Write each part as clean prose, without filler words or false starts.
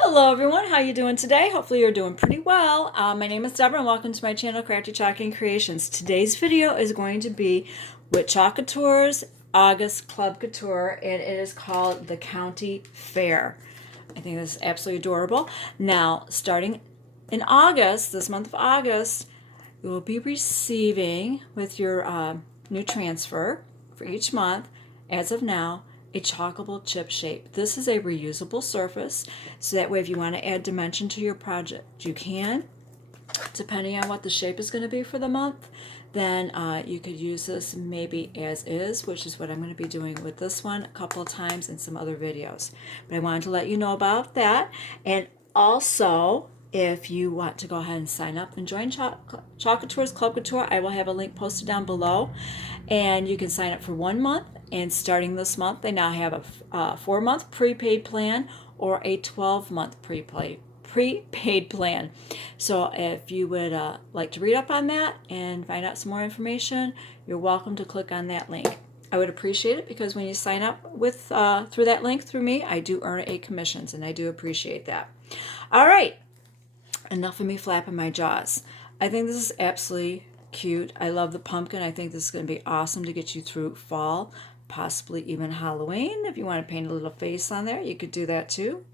Hello everyone, how you doing today? Hopefully you're doing pretty well. My name is Deborah and welcome to my channel, Crafty Chalk Creations. Today's video is going to be with Chalk Couture's August Club Couture, and it is called the County Fair. I think this is absolutely adorable. Now, starting in August, this month of August, you will be receiving with your new transfer for each month, as of now, a chalkable chip shape. This is a reusable surface, so that way if you want to add dimension to your project, you can, depending on what the shape is going to be for the month. Then you could use this maybe as is, which is what I'm going to be doing with this one a couple of times in some other videos. But I wanted to let you know about that. And also, if you want to go ahead and sign up and join Chalk Couture's Club Couture, I will have a link posted down below. And you can sign up for 1 month. And starting this month, they now have a 4-month prepaid plan or a 12-month prepaid plan. So if you would like to read up on that and find out some more information, you're welcome to click on that link. I would appreciate it because when you sign up with through that link through me, I do earn 8 commissions, and I do appreciate that. All right, enough of me flapping my jaws. I think this is absolutely cute. I love the pumpkin. I think this is going to be awesome to get you through fall, possibly even Halloween. If you want to paint a little face on there, you could do that too.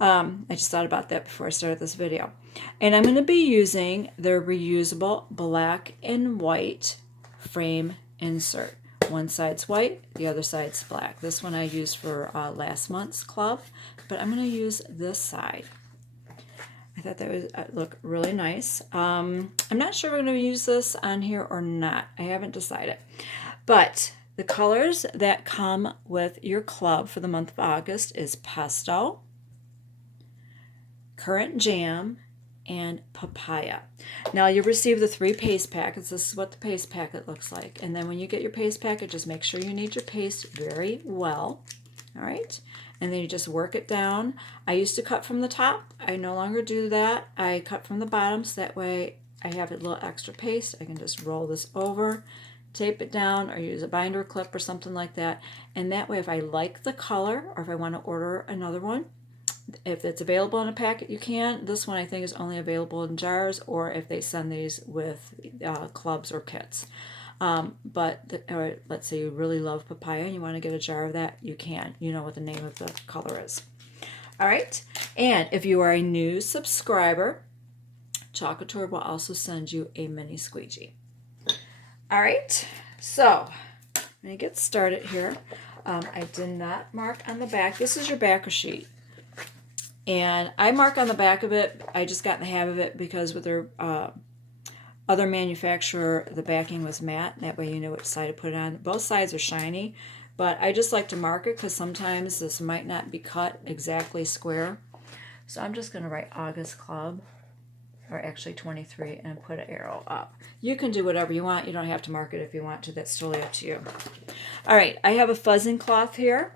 I just thought about that before I started this video. And I'm going to be using their reusable black and white frame insert. One side's white, the other side's black. This one I used for last month's club, but I'm going to use this side. I thought that would look really nice. I'm not sure if I'm going to use this on here or not. I haven't decided. But the colors that come with your club for the month of August is Pesto, Currant Jam, and Papaya. Now you'll receive the 3 paste packets. This is what the paste packet looks like. And then when you get your paste packet, just make sure you knead your paste very well. All right. And then you just work it down. I used to cut from the top. I no longer do that. I cut from the bottom, so that way I have a little extra paste. I can just roll this over, tape it down, or use a binder clip or something like that. And that way, if I like the color or if I want to order another one, if it's available in a packet, you can. This one I think is only available in jars, or if they send these with clubs or kits. Or let's say you really love papaya and you want to get a jar of that, you can. You know what the name of the color is. All right. And if you are a new subscriber, Chalk Couture will also send you a mini squeegee. All right. So I'm going to get started here. I did not mark on the back. This is your backer sheet. And I mark on the back of it. I just got in the habit of it because with their other manufacturer, the backing was matte. That way you know which side to put it on. Both sides are shiny, but I just like to mark it because sometimes this might not be cut exactly square. So I'm just going to write August Club, or actually 23, and put an arrow up. You can do whatever you want. You don't have to mark it if you want to. That's totally up to you. All right, I have a fuzzing cloth here.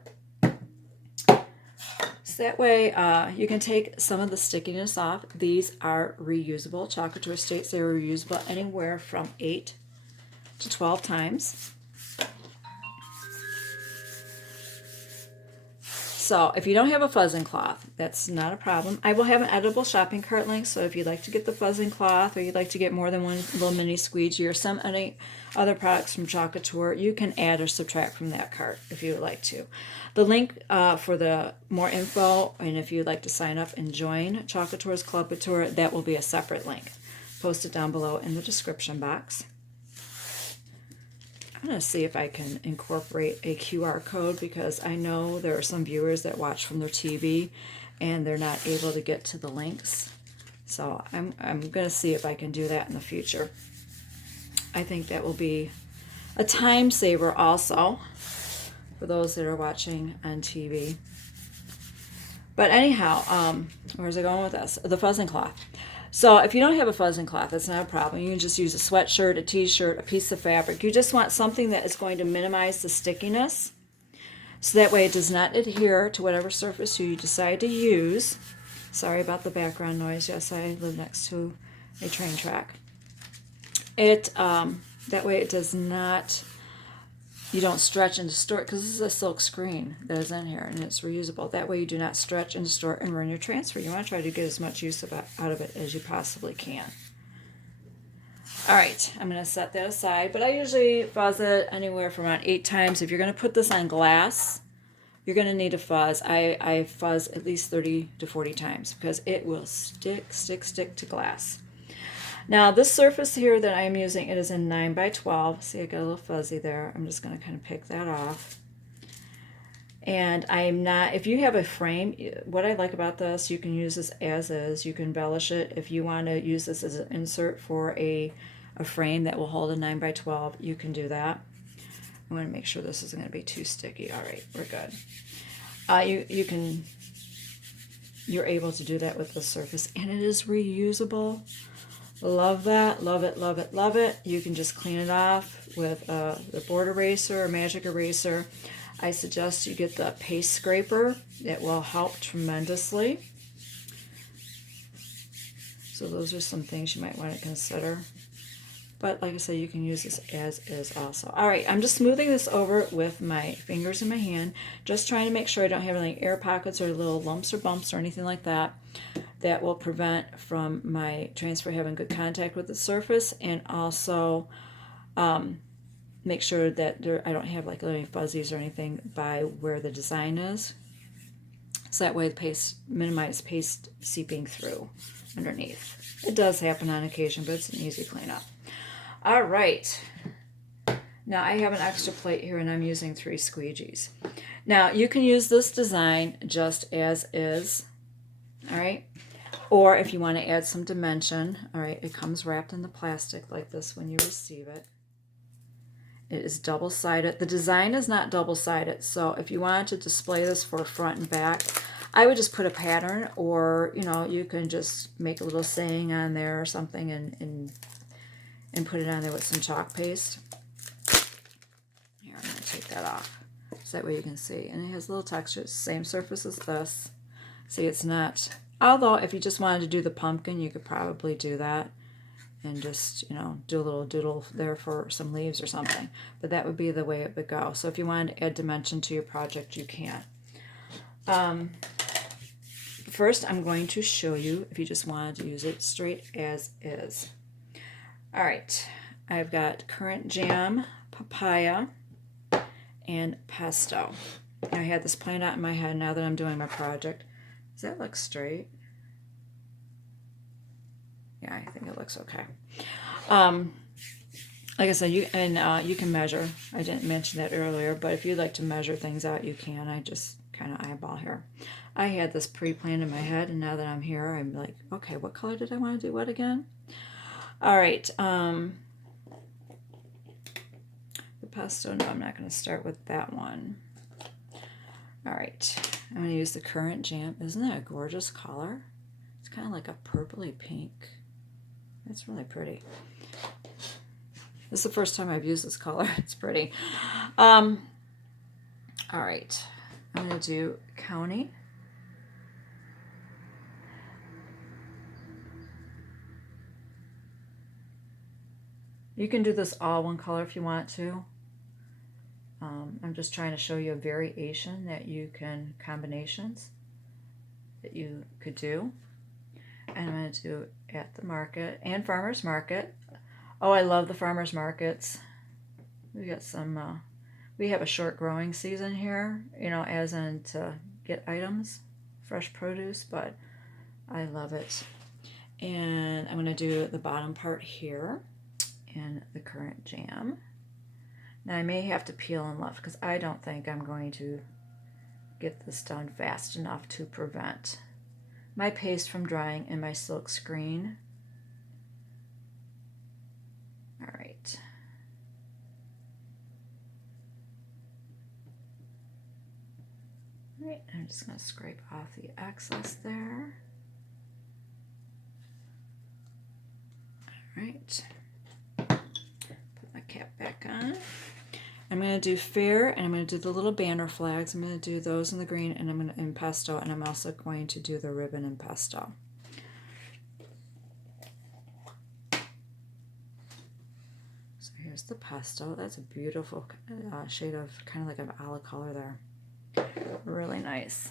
So that way you can take some of the stickiness off. These are reusable. Chalk Couture states they are reusable anywhere from 8 to 12 times. So if you don't have a fuzzing cloth, that's not a problem. I will have an editable shopping cart link, so if you'd like to get the fuzzing cloth, or you'd like to get more than one little mini squeegee, or any other products from Chalk Couture, you can add or subtract from that cart if you would like to. The link for the more info, and if you'd like to sign up and join Chalk Couture's Club Couture, that will be a separate link. Posted down below in the description box. I'm going to see if I can incorporate a QR code, because I know there are some viewers that watch from their TV and they're not able to get to the links. So I'm going to see if I can do that in the future. I think that will be a time saver also for those that are watching on TV. But anyhow, where's I going with this? The fuzzing cloth. So if you don't have a fuzzing cloth, that's not a problem. You can just use a sweatshirt, a t-shirt, a piece of fabric. You just want something that is going to minimize the stickiness, so that way it does not adhere to whatever surface you decide to use. Sorry about the background noise. Yes, I live next to a train track. That way it does not you don't stretch and distort, because this is a silk screen that is in here and it's reusable. That way you do not stretch and distort and ruin your transfer. You want to try to get as much use out of it as you possibly can. All right, I'm going to set that aside, but I usually fuzz it anywhere from around 8 times. If you're going to put this on glass, you're going to need a fuzz. I fuzz at least 30 to 40 times because it will stick to glass. Now this surface here that I'm using, it is in 9 by 12. See, I got a little fuzzy there. I'm just going to kind of pick that off. And I'm not, if you have a frame, what I like about this, you can use this as is. You can embellish it. If you want to use this as an insert for a frame that will hold a 9 by 12, you can do that. I want to make sure this isn't going to be too sticky. All right, we're good. You're able to do that with the surface, and it is reusable. Love that. Love it, love it, love it. You can just clean it off with the board eraser or magic eraser. I suggest you get the paste scraper. It will help tremendously. So those are some things you might want to consider. But like I said, you can use this as is also. All right, I'm just smoothing this over with my fingers in my hand, just trying to make sure I don't have any air pockets or little lumps or bumps or anything like that. That will prevent from my transfer having good contact with the surface, and also make sure that I don't have like any fuzzies or anything by where the design is. So that way the paste, minimize paste seeping through underneath. It does happen on occasion, but it's an easy cleanup. All right. Now I have an extra plate here and I'm using 3 squeegees. Now you can use this design just as is. All right. Or if you want to add some dimension, all right, it comes wrapped in the plastic like this when you receive it. It is double-sided. The design is not double-sided, so if you wanted to display this for front and back, I would just put a pattern, or you can just make a little saying on there or something and put it on there with some chalk paste. Here, I'm going to take that off so that way you can see. And it has a little texture. It's the same surface as this. See, it's not... Although, if you just wanted to do the pumpkin, you could probably do that and just, do a little doodle there for some leaves or something. But that would be the way it would go. So if you wanted to add dimension to your project, you can. First, I'm going to show you if you just wanted to use it straight as is. All right, I've got currant jam, papaya, and pesto. I had this planned out in my head now that I'm doing my project. Does that look straight? Yeah, I think it looks okay. Like I said, you can measure. I didn't mention that earlier, but if you'd like to measure things out, you can. I just kind of eyeball here. I had this pre-planned in my head, and now that I'm here, I'm like, okay, what color did I want to do what again? All right. The pesto, no, I'm not going to start with that one. All right. I'm going to use the currant jam. Isn't that a gorgeous color? It's kind of like a purpley pink. It's really pretty. This is the first time I've used this color. It's pretty. All right. I'm going to do county. You can do this all one color if you want to. I'm just trying to show you a variation that you can, combinations that you could do. And I'm going to do at the market and farmer's market. Oh, I love the farmer's markets. We got some, we have a short growing season here, as in to get items, fresh produce, but I love it. And I'm going to do the bottom part here in the currant jam. Now I may have to peel and luff because I don't think I'm going to get this done fast enough to prevent my paste from drying in my silk screen. All right. All right, I'm just going to scrape off the excess there. All right. Put my cap back on. I'm going to do fair, and I'm going to do the little banner flags. I'm going to do those in the green, and I'm going to in pesto, and I'm also going to do the ribbon in pesto. So here's There's the pesto. That's a beautiful shade of kind of like an olive color there. Really nice.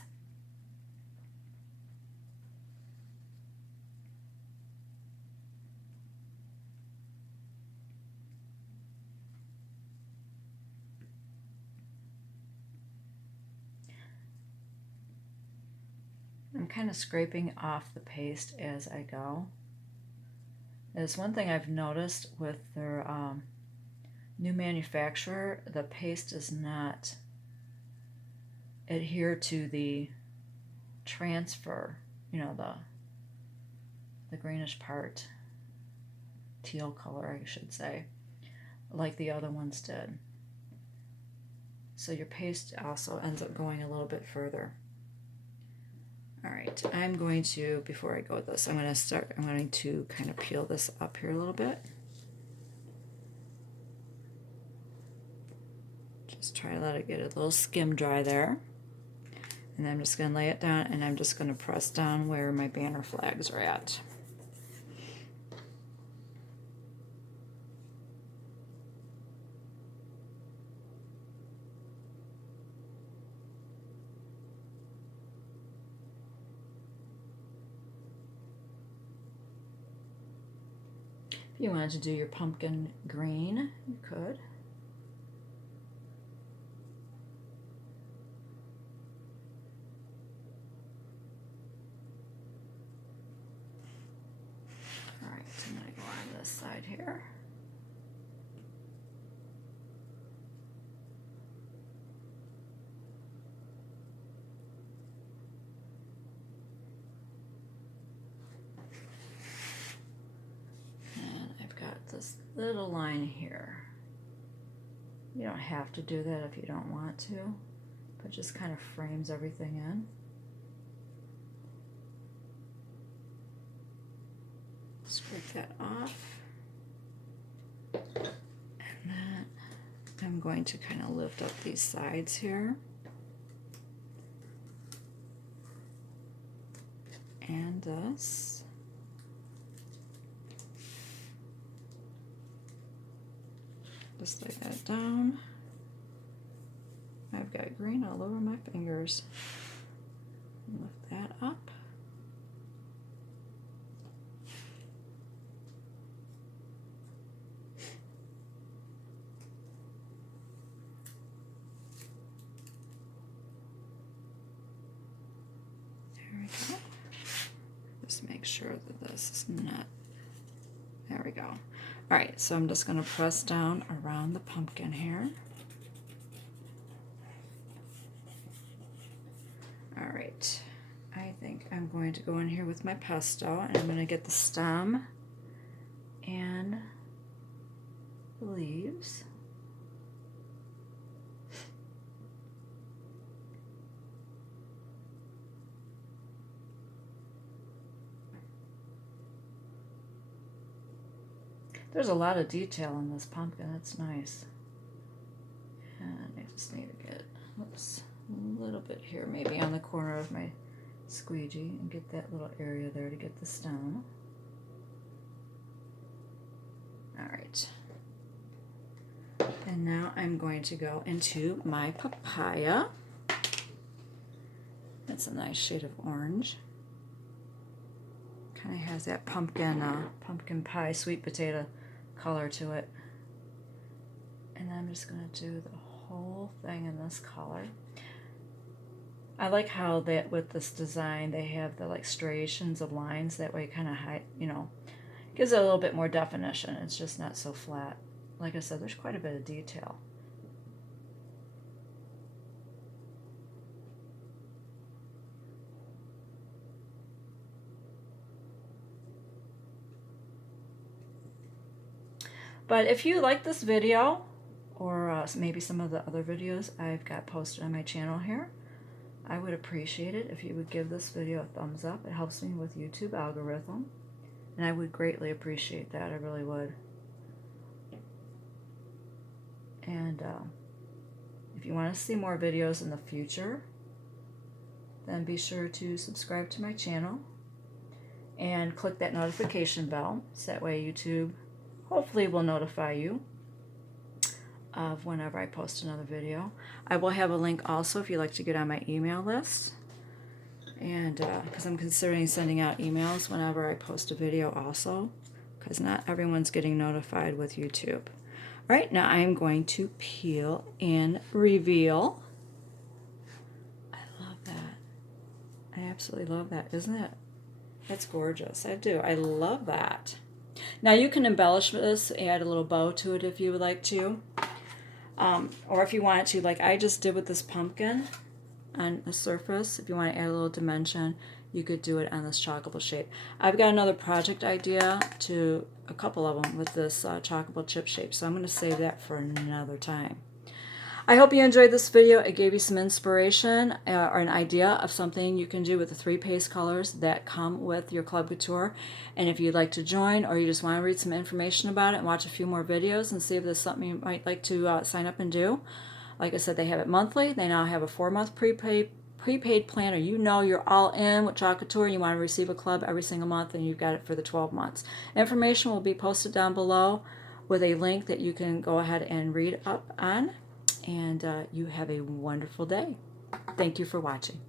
I'm kind of scraping off the paste as I go. There's one thing I've noticed with their new manufacturer, the paste does not adhere to the transfer, you know, the greenish part, teal color I should say, like the other ones did. So your paste also ends up going a little bit further. All right, I'm going to, before I go with this, I'm going to kind of peel this up here a little bit. Just try to let it get a little skim dry there. And then I'm just going to lay it down, and I'm just going to press down where my banner flags are at. If you wanted to do your pumpkin green, you could. All right, so I'm going to go on this side here. This little line here. You don't have to do that if you don't want to, but just kind of frames everything in. Scrape that off. And then I'm going to kind of lift up these sides here. And this. Just lay that down. I've got green all over my fingers. Lift that up. There we go. Just make sure that this is not, there we go. All right, so I'm just going to press down around the pumpkin here. All right, I think I'm going to go in here with my pesto, and I'm going to get the stem and the leaves. There's a lot of detail in this pumpkin. That's nice. And I just need to get, oops, a little bit here, maybe on the corner of my squeegee, and get that little area there to get the stem. All right. And now I'm going to go into my papaya. That's a nice shade of orange. Kind of has that pumpkin pie, sweet potato color to it. And I'm just going to do the whole thing in this color. I like how that with this design they have the like striations of lines, that way it kind of gives it a little bit more definition. It's just not so flat. Like I said, there's quite a bit of detail. But if you like this video, or maybe some of the other videos I've got posted on my channel here, I would appreciate it if you would give this video a thumbs up. It helps me with YouTube algorithm, and I would greatly appreciate that. I really would. And if you want to see more videos in the future, then be sure to subscribe to my channel and click that notification bell, so that way YouTube hopefully will notify you of whenever I post another video. I will have a link also if you'd like to get on my email list. And because I'm considering sending out emails whenever I post a video also, because not everyone's getting notified with YouTube. All right, now I'm going to peel and reveal. I love that. I absolutely love that, isn't it? That's gorgeous. I do. I love that. Now you can embellish this, add a little bow to it if you would like to. Or if you want to, like I just did with this pumpkin on the surface, if you want to add a little dimension, you could do it on this Chalkable Shape. I've got another project idea to a couple of them with this Chalkable chip shape, so I'm going to save that for another time. I hope you enjoyed this video. It gave you some inspiration or an idea of something you can do with the 3 paste colors that come with your Club Couture. And if you'd like to join or you just want to read some information about it and watch a few more videos and see if there's something you might like to sign up and do, like I said, they have it monthly. They now have a 4-month prepaid plan, or you know you're all in with Chalk Couture and you want to receive a club every single month, and you've got it for the 12 months. Information will be posted down below with a link that you can go ahead and read up on. And you have a wonderful day. Thank you for watching.